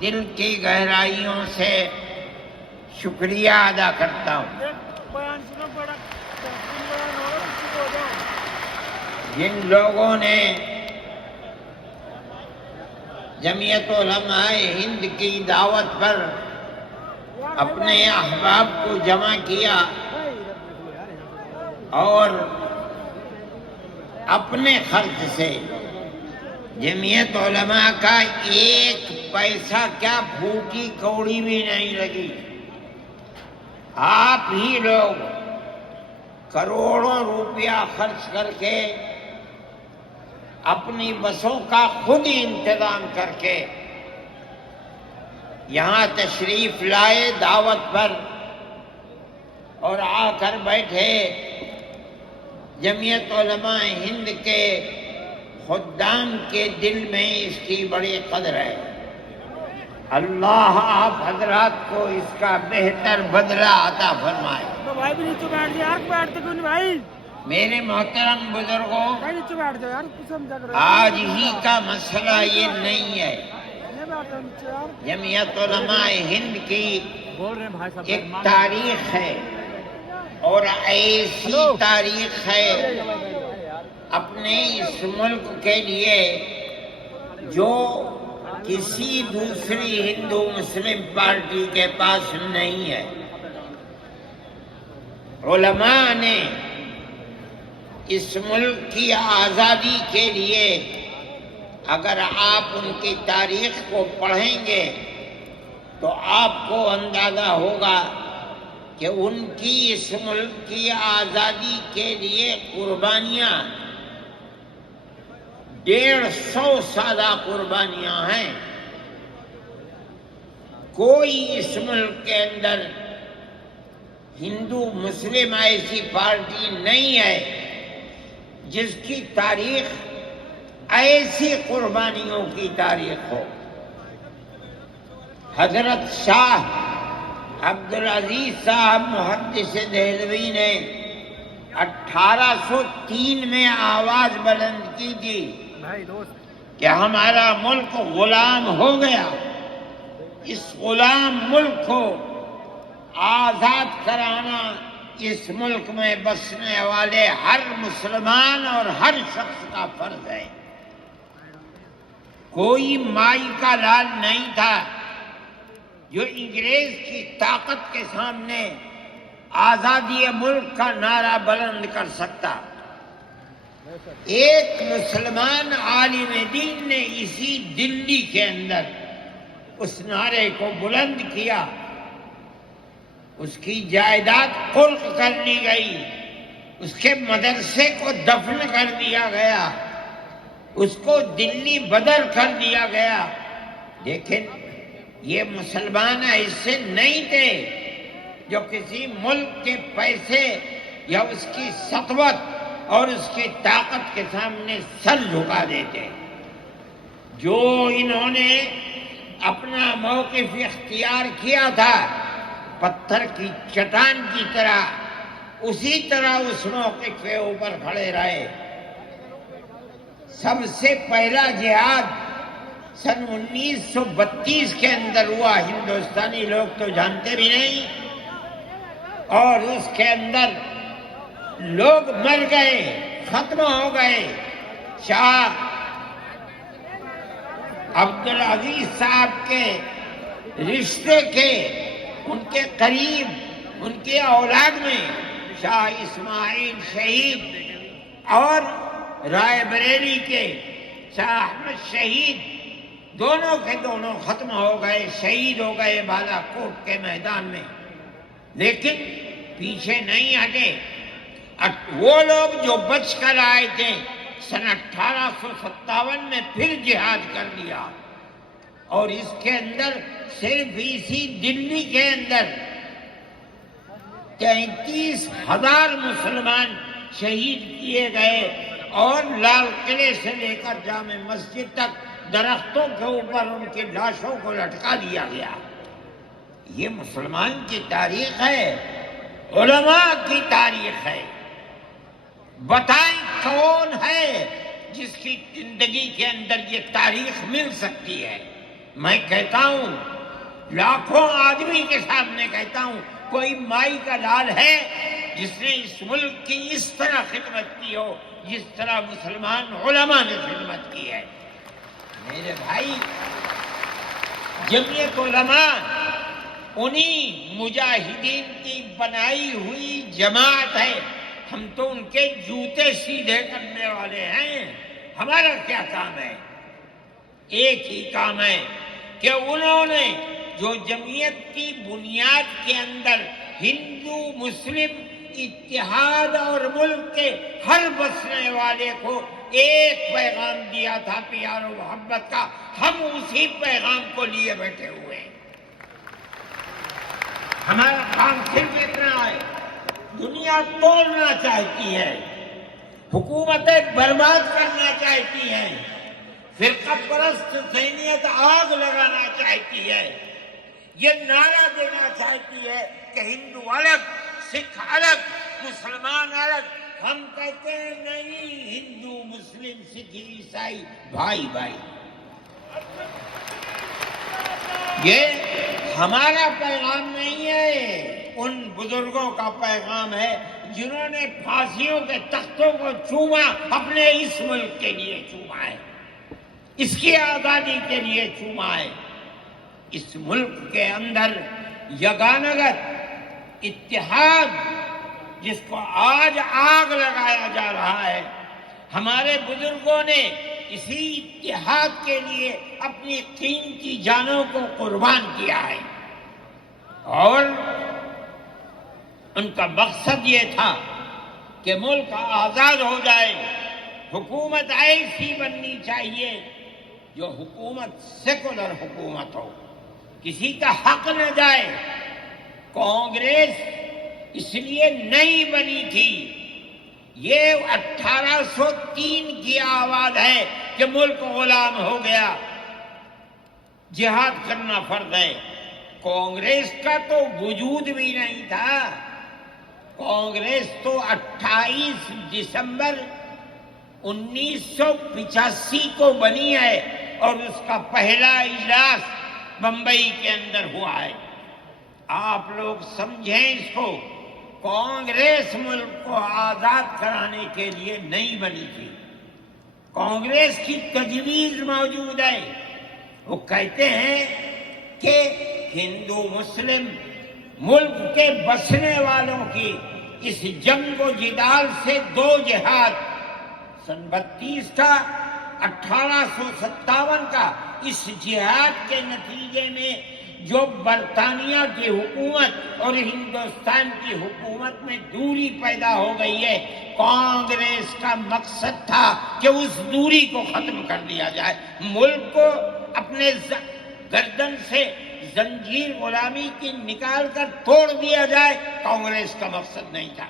دل کی گہرائیوں سے شکریہ ادا کرتا ہوں جن لوگوں نے جمعیت علماء ہند کی دعوت پر اپنے احباب کو جمع کیا اور اپنے خرچ سے جمعیت علماء کا ایک پیسہ کیا پھوٹی کوڑی بھی نہیں لگی. آپ ہی لوگ کروڑوں روپیہ خرچ کر کے اپنی بسوں کا خود ہی انتظام کر کے یہاں تشریف لائے دعوت پر اور آ کر بیٹھے. جمعیت علماء ہند کے خدام کے دل میں اس کی بڑی قدر ہے. اللہ آپ حضرات کو اس کا بہتر بدلہ عطا فرمائے. میرے محترم بزرگوں، آج ہی کا مسئلہ یہ نہیں ہے. جمعیت علماء ہند کی ایک تاریخ ہے اور ایسی تاریخ ہے اپنے اس ملک کے لیے جو کسی دوسری ہندو مسلم پارٹی کے پاس نہیں ہے. علماء نے اس ملک کی آزادی کے لیے اگر آپ ان کی تاریخ کو پڑھیں گے تو آپ کو اندازہ ہوگا کہ ان کی اس ملک کی آزادی کے لیے قربانیاں 150 سالہ قربانیاں ہیں. کوئی اس ملک کے اندر ہندو مسلم ایسی پارٹی نہیں ہے جس کی تاریخ ایسی قربانیوں کی تاریخ ہو. حضرت شاہ عبدالعزیز صاحب محدث دہلوی نے 1803 میں آواز بلند کی تھی کہ ہمارا ملک غلام ہو گیا. اس غلام ملک کو آزاد کرانا اس ملک میں بسنے والے ہر مسلمان اور ہر شخص کا فرض ہے. کوئی مائی کا لال نہیں تھا جو انگریز کی طاقت کے سامنے آزادی ملک کا نعرہ بلند کر سکتا. ایک مسلمان عالم دین نے اسی دلی کے اندر اس نعرے کو بلند کیا. اس کی جائیداد قلق کر لی گئی، اس کے مدرسے کو دفن کر دیا گیا، اس کو دلی بدر کر دیا گیا. لیکن یہ مسلمان ایسے نہیں تھے جو کسی ملک کے پیسے یا اس کی سطوت اور اس کی طاقت کے سامنے سر جھکا دیتے. جو انہوں نے اپنا موقف اختیار کیا تھا پتھر کی چٹان کی طرح، اسی طرح اس موقف کے اوپر کھڑے رہے. سب سے پہلا جہاد سن 1932 کے اندر ہوا. ہندوستانی لوگ تو جانتے بھی نہیں، اور اس کے اندر لوگ مر گئے، ختم ہو گئے. شاہ عبدالعزیز صاحب کے رشتے کے، ان کے قریب، ان کے اولاد میں شاہ اسماعیل شہید اور رائے بریلی کے شاہ احمد شہید دونوں کے دونوں ختم ہو گئے، شہید ہو گئے بالا کوٹ کے میدان میں. لیکن پیچھے نہیں ہٹے. وہ لوگ جو بچ کر آئے تھے سن 1857 میں پھر جہاد کر دیا، اور اس کے اندر صرف اسی دلی کے اندر 33,000 مسلمان شہید کیے گئے، اور لال قلعے سے لے کر جامع مسجد تک درختوں کے اوپر ان کی لاشوں کو لٹکا دیا گیا. یہ مسلمان کی تاریخ ہے، علماء کی تاریخ ہے. بتائیں کون ہے جس کی زندگی کے اندر یہ تاریخ مل سکتی ہے؟ میں کہتا ہوں، لاکھوں آدمی کے سامنے کہتا ہوں، کوئی مائی کا لال ہے جس نے اس ملک کی اس طرح خدمت کی ہو جس طرح مسلمان علماء نے خدمت کی ہے؟ میرے بھائی، جمعیت علماء انہی مجاہدین کی بنائی ہوئی جماعت ہے. ہم تو ان کے جوتے سیدھے کرنے والے ہیں. ہمارا کیا کام ہے؟ ایک ہی کام ہے کہ انہوں نے جو جمعیت کی بنیاد کے اندر ہندو مسلم اتحاد اور ملک کے ہر بسنے والے کو ایک پیغام دیا تھا پیار و محبت کا، ہم اسی پیغام کو لیے بیٹھے ہوئے ہیں. ہمارا کام صرف اتنا ہے. دنیا توڑنا چاہتی ہے، حکومتیں برباد کرنا چاہتی ہیں، فرقہ پرست ذہنیت آگ لگانا چاہتی ہے، یہ نعرہ دینا چاہتی ہے کہ ہندو الگ، سکھ الگ، مسلمان الگ. ہم کہتے ہیں نہیں، ہندو مسلم سکھ عیسائی بھائی بھائی. یہ ہمارا پیغام نہیں ہے، ان بزرگوں کا پیغام ہے جنہوں نے پھانسیوں کے تختوں کو چوما، اپنے اس ملک کے لیے چوما ہے، اس کی آزادی کے لیے چوما ہے. اس ملک کے اندر یگانگت اتحاد جس کو آج آگ لگایا جا رہا ہے، ہمارے بزرگوں نے اسی اتحاد کے لیے اپنی قیمتی جانوں کو قربان کیا ہے، اور ان کا مقصد یہ تھا کہ ملک آزاد ہو جائے. حکومت ایسی بننی چاہیے جو حکومت سیکولر حکومت ہو، کسی کا حق نہ جائے. کانگریس اس لیے نہیں بنی تھی، یہ 1803 کی آواز ہے کہ ملک غلام ہو گیا، جہاد کرنا فرض ہے. کانگریس کا تو وجود بھی نہیں تھا. کانگریس تو 28 دسمبر 1985 کو بنی ہے، اور اس کا پہلا اجلاس بمبئی کے اندر ہوا ہے. آپ لوگ سمجھیں اس کو، کانگریس ملک کو آزاد کرانے کے لیے نہیں بنی تھی. کانگریس کی تجویز موجود ہے. وہ کہتے ہیں کہ ہندو مسلم ملک کے بسنے والوں کی اس جنگ و جدال سے دو جہاد، سن 32 کا 1857 کا، اس جہاد کے نتیجے میں جو برطانیہ کی حکومت اور ہندوستان کی حکومت میں دوری پیدا ہو گئی ہے، کانگریس کا مقصد تھا کہ اس دوری کو ختم کر دیا جائے، ملک کو اپنے گردن سے زنجیر غلامی کی نکال کر توڑ دیا جائے. کانگریس کا مقصد نہیں تھا.